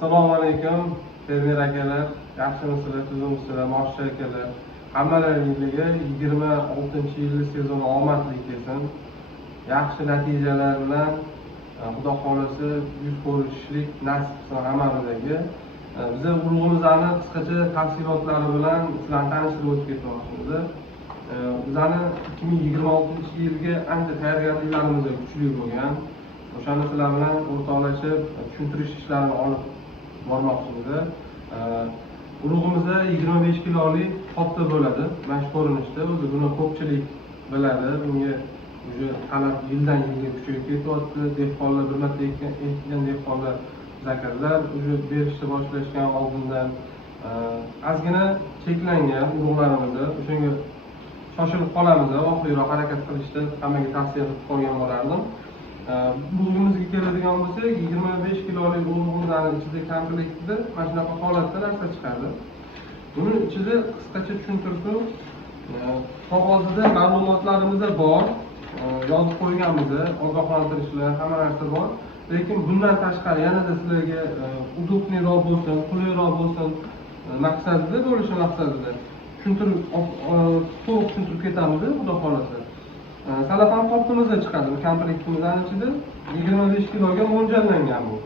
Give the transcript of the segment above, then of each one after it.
Assalomu alaykum, fermer akalar, yaxshimisizlar, tuzimsizlar, moshcha akalar. Hammalaringizga 26-yillik sezon omadli kelsin. Yaxshi natijalar bilan Xudo xolasa yuz ko'rishlik nasib qilsin hammamizga. Biz urug'imizni qisqacha tafsilotlari bilan sizlarni tanishtirib o'tib ketmoqchimiz. Bizani 2026-yilga ancha tayyorgarliklarimiz kuchli bo'lgan. O'shani sizlar bilan o'rtoqlashib, tushuntirish ishlarini olib bormoqchimiz. Urug'imizda 25 kilolik qopda bo'ladi. Mana shu ko'rinishda. O'zi buni ko'pchilik biladi. Bunga o'sha talab yildan yilga kuchayib ketyapti. Dehqonlar bir marta ekkan dehqonlar zakarlar o'sha berishni boshlashgan oldindan ozgina cheklangan urug'larimizda o'shanga shoshilib qolamiz. Oxirroq harakat qilishda hammaga tavsiya qilib qo'ygan bo'lardim. Urug'imizga keladigan bo'lsa 25 kilolik urug'imizning ichida komplektida mana shunaqa holatda narsa chiqadi. Buni ichida qisqacha tushuntirib, qog'ozida ma'lumotlarimiz bor, yozib qo'yganmiz, ogohlantirishlar, hamma narsa bor. Lekin bundan tashqari yanada sizlarga udobniyroq bo'lsin, qulayroq bo'lsin maqsadida bo'lishi maqsadida tushuntirib, to'liq tushuntirib ketamiz, xudo xolasa. Salafan qopimizda chiqadi, bu komplektimizning ichida 25 kiloga mo'ljallangan bu.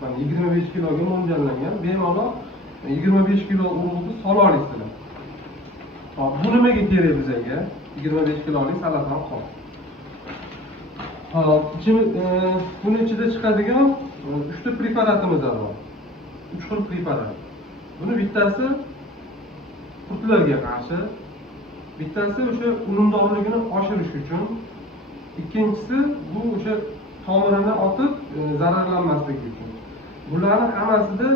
Mana 25 kiloga mo'ljallangan, bemalol 25 kilo urug'ni sola olasizlar. Hop, bu nimaga kerak bizga? 25 kilolik salafan qop. Hop, buni ichida chiqadigan 3 ta preparatimiz bor. 3 xil preparat. Buni bittasi qurtlarga qarshi, bittasi o'sha unumdorligini oshirish uchun, ikkinchisi bu o'sha tomirini otib zararlanmasligi uchun. Bularning hammasida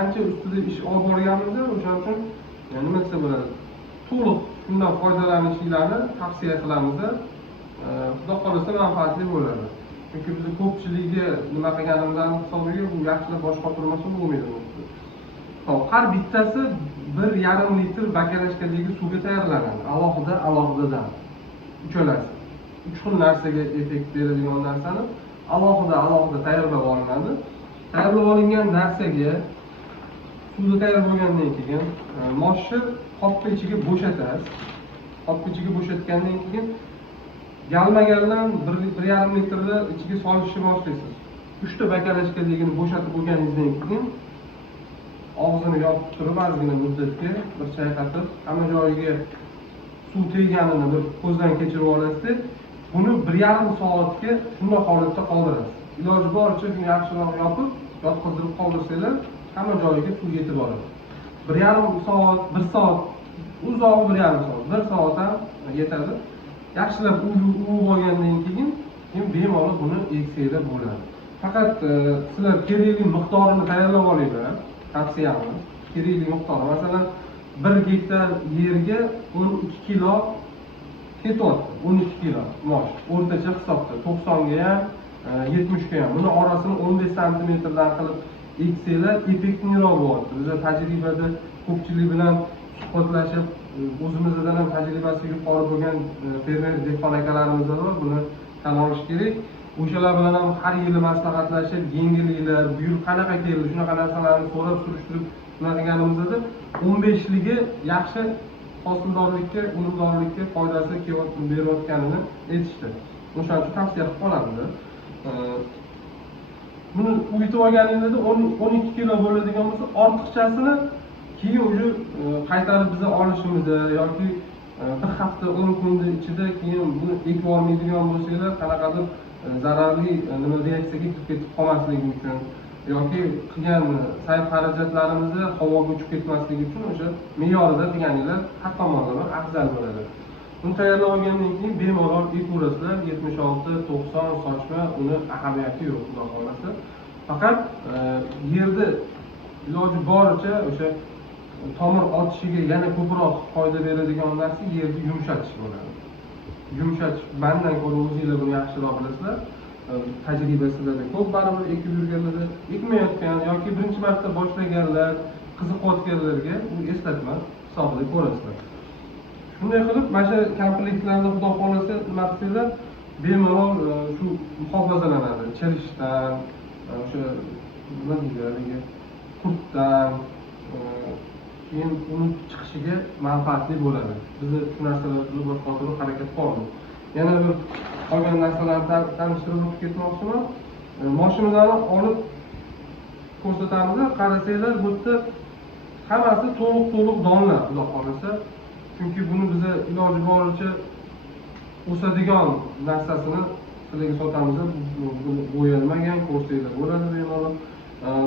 ancha ustida ish olib borganmiz, o'sha uchun nima desa bo'ladi? To'liq shundan foydalanishinglarni tavsiya qilamiz. Xudo xolasa manfaatli bo'ladi. Chunki biz ko'pchiligi nima qilganimdan hisobiga bu yaxshilab bosh qotirmasa bo'lmaydi. Hop, har bittasi 1,5 litr bakalashkadagi suvga tayyorlanadi. Alohida. Uchalasi. 3 xil narsaga effekt beradigan narsani alohida tayyorlab olinadi. Tayyorlab olingan narsaga suvda tayyor bo'lgandan keyin moshni qopning ichiga bo'shatasiz. Qopning ichiga bo'shatgandan keyin galmagandan 1,5 litrni ichiga solishni boshlaysiz. 3 ta bakalashkaligini bo'shatib bo'lganingizdan keyin og'zini yopib turib, ozgina muddatga bir chayqatib, hamma joyiga suv tegganini bir ko'zdan kechirib olasiz. Buni 1,5 soatga shunday holatda qoldirasiz. Iloji boricha shuni yaxshiroq yopib, yotqizib qoldirsanglar, hamma joyiga suv yetib boradi. 1,5 soat, 1 soat, uzog'i 1,5 soat, 1 soat ham yetadi. Yaxshilab uvib olgandan keyin bemalol buni eksanglar bo'ladi. Faqat sizlar kerakli miqdorini tayyorlab olinglar. Tavsiyamiz, kerakli miqdori. Masalan, 1 gektar yerga 12 kilo ketyapti. 12 kilo mosh. O'rtacha hisobda 90 ga ham, 70 ga ham. Buni orasini 15 santimetrdan qilib eksanglar, effektliroq bo'lyapti. Biz tajribada ko'pchilik bilan suhbatlashib, o'zimizdan ham tajribasi yuqori bo'lgan fermer dehqon akalarimiz bor. Buni tan olish kerak. O'shalar bilan ham har yili maslahatlashib, yengilliklar, bu yil qanaqa keldi, shunaqa narsalarni so'rab surishtirib qilganimizda 15ligi yaxshi hosildorlikka, unumdorlikka foydasi berayotganini aytishdi. O'shaning uchun tavsiya qilib qolamiz. Buni uyitib olganingizda 12 kilo bo'ladigan bo'lsa, ortiqchasini keyin o'sha qaytarib biza olishimiz yoki bir hafta 10 kun ichida keyin buni ekib olmaydigan bo'lsanglar, qanaqadir zararli nima reaksiyaga ketib qolmasligi uchun yoki qilgan sarf xarajatlarimizni havoga uchib ketmasligi uchun o'sha me'yorida qilganinglar har tomonlama afzal bo'ladi. Buni tayyorlab olgandan keyin bemalol ekaverasizlar, 76-90 sochma, uni ahamiyati yo'q, xudo xolasa. Faqat yerda iloji boricha o'sha tomir otishiga yana ko'proq foyda beradigan narsa yerni yumshatish bo'ladi. Yumshatish, mendan ko'ra o'zingizlar buni yaxshiroq bilasizlar. Tajribasida ko'p baribir ekib yurganlarda, ekmayotgan yoki birinchi marta boshlaganlar, qiziqayotganlarga bu eslatma hisobida ko'rasizlar. Shunday qilib, mana shu komplektlarni xudo xolasa nima qilsanglar, bemalol shu muhofazalanadi. Chirishdan, o'sha nima deydi haligi qurtdan keyin uni chiqishiga manfaatli bo'ladi. Biz shu narsalarni bir xotir harakat qilamiz. Yana bir qolgan narsalarni tanishtirib o'tib ketmoqchiman. Mashinani olib ko'rsatamiz. Qarasanglar, bu yerda hammasi to'liq donlar, xudo xolasa. Chunki buni biz iloji boricha o'sadigan narsasini sizlarga sotamiz. Bu bo'yalmagan, ko'rsanglar bo'ladi bemalol.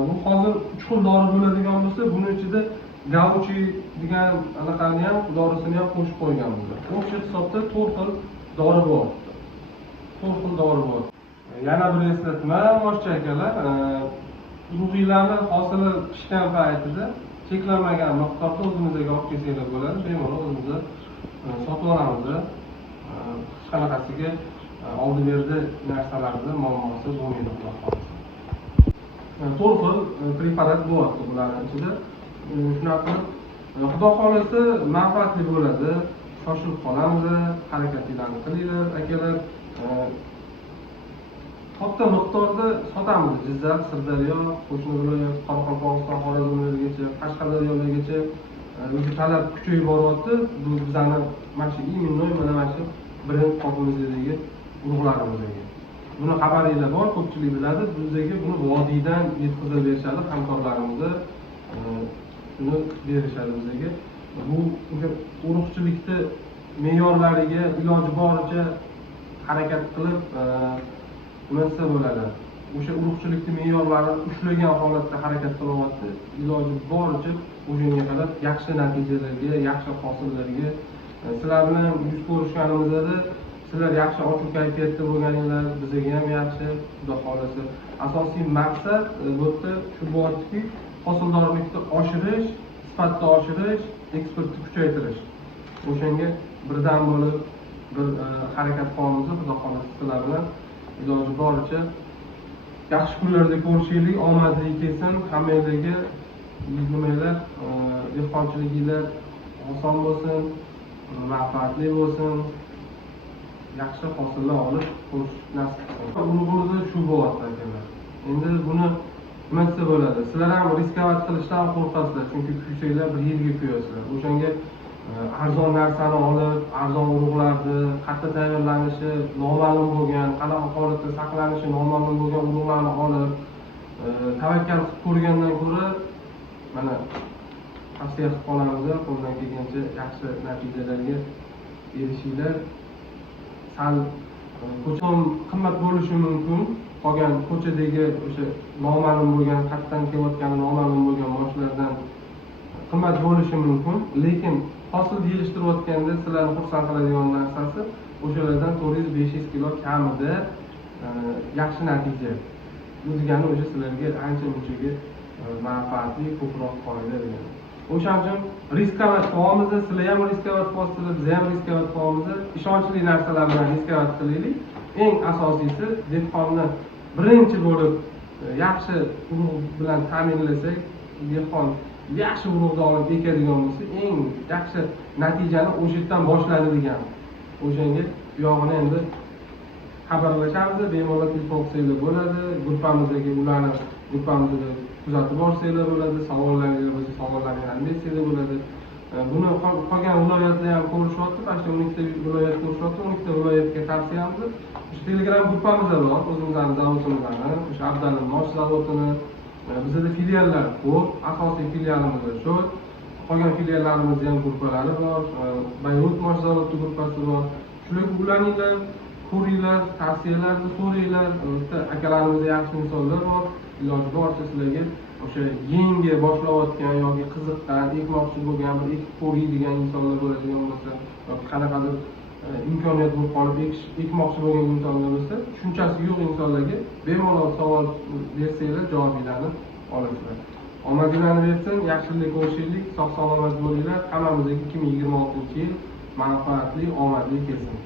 Bu hozir 3 xil dori bo'ladigan bo'lsa, buning ichida gauchi degan anaqani ham, dorisini ham qo'shib qo'yganmiz. O'sha hisobda 4 xil dori bor. 4 xil dori bor. Yana bir eslatma, boshqa akalar, urug'iylarni hosili pishgan paytida cheklanmagan miqdorda o'zimizga olib kelsanglar bo'ladi. Bemalol o'zimizda sotib olamiz. Hech qanaqasiga oldi-berdi narsalarda muammosi bo'lmaydi, xudo xolasa. 4 xil preparat bo'lyapti bularning ichida. Shunaqa xudo xolasa manfaatli bo'ladi. Shoshilib qolamiz, harakatinglarni qilinglar akalar. Katta miqdorda sotamiz. Jizzax, Sirdaryo, qo'shni viloyat, Qoraqalpog'iston, Xorazmlargacha, Qashqadaryolargacha o'zi talab kuchayib boryapti. Bu bizani mana shu iminnoy mana shu brend qopimizdagi urug'larimizga. Buni xabaringlar bor, ko'pchilik biladi. Bizga buni vodiydan yetkazib berishadi hamkorlarimiz. Shuni berishadi bizga. Bu urug'chilikda me'yorlariga iloji boricha harakat qilib nima bo'ladi. O'sha urug'chilikni me'yorlarini ushlagan holatda harakat qilyapti. Iloji boricha o'shanga qadar yaxshi natijalarga, yaxshi hosillarga sizlar bilan yuz ko'rishganimizda sizlar yaxshi ochiq kayfiyatda bo'lganinglar, bizga ham yaxshi, xudo xolasa. Asosiy maqsad bu yerda shu bo'lyaptiki, hosildorlikni oshirish, sifatni oshirish, eksportni kuchaytirish. O'shanga birdan bo'lib bir harakat qilamiz, xudo xolasa sizlar bilan iloji boricha yaxshi kunlarda ko'rishaylik, omadli kelsin, hammanglarga nimalar, dehqonchiliginglar oson bo'lsin, manfaatli bo'lsin, yaxshi hosillar olib ko'rish nasib qilsin. Urug'imizda shu bo'lyapti akalar. Endi buni nima desa bo'ladi? Sizlar ham riskovat qilishdan qo'rqasizlar, chunki kuysanglar bir yilga kuyasizlar. O'shanga arzon narsani olib, arzon urug'larni qayerda tayyorlanishi noma'lum bo'lgan, qanaqa holatda saqlanishi noma'lum bo'lgan urug'larni olib tavakkal qilib ko'rgandan ko'ra mana tavsiya qilib qolamiz, qo'ldan kelgancha yaxshi natijalarga erishinglar. Sal ko'cham qimmat bo'lishi mumkin. Qolgan ko'chadagi o'sha noma'lum bo'lgan, qayerdan kelayotgani noma'lum bo'lgan mashinalardan qimmat bo'lishi mumkin, lekin hosil yig'ishtirayotganda sizlarni xursand qiladigan narsasi o'shalardan 400-500 kilo kamida yaxshi natija. Bu degani o'sha sizlarga ancha-munchaga manfaatli, ko'proq foyda beradi. O'shaning uchun riskovat qilamiz, sizlar ham riskovat qilasizlar, biz ham riskovat qilamiz. Ishonchli narsalar bilan riskovat qilaylik. Eng asosiysi dehqonni birinchi bo'lib yaxshi urug' bilan ta'minlasak, dehqon yaxshi urug'ni olib ekadigan bo'lsa, eng yaxshi natijani o'sha yerdan boshlaydi degan. O'shanga buyog'ini endi xabarlashamiz, bemalol telefon qilsanglar bo'ladi, gruppamizdagi ularni gruppamizda kuzatib borsanglar bo'ladi, savollaringiz bo'lsa savollaringizni bersanglar bo'ladi. Buni qolgan viloyatda ham ko'rishyapti, mana shu 12 ta viloyat ko'rishyapti, 12 ta viloyatga tavsiyamiz. O'sha Telegram gruppamizda bor, o'zimizning zavodimizdan, o'sha Abdalin mosh zavodini, bizda filiallar ko'p, asosiy filialimiz shu. Qolgan filiallarimizda ham gruppalari bor, Bayrut mosh zavodi gruppasi bor. Shularga ulaninglar, ko'ringlar, tavsiyalarni so'ranglar. Bitta akalarimizda yaxshi insonlar bor, iloji boricha sizlarga o'sha yangi boshlayotgan yoki qiziqqan, ekmoqchi bo'lgan, bir ekib ko'radigan insonlar bo'ladigan bo'lsa, yoki qanaqadir imkoniyat bo'lib qolib ekmoqchi bo'lgan insonlar bo'lsa, tushunchasi yo'q insonlarga bemalol savol bersanglar, javoblarni olasizlar. Omadinglarni bersin, yaxshilik ko'rishaylik, sog' salomat bo'linglar. Hammamizga 2026-yil manfaatli, omadli kelsin.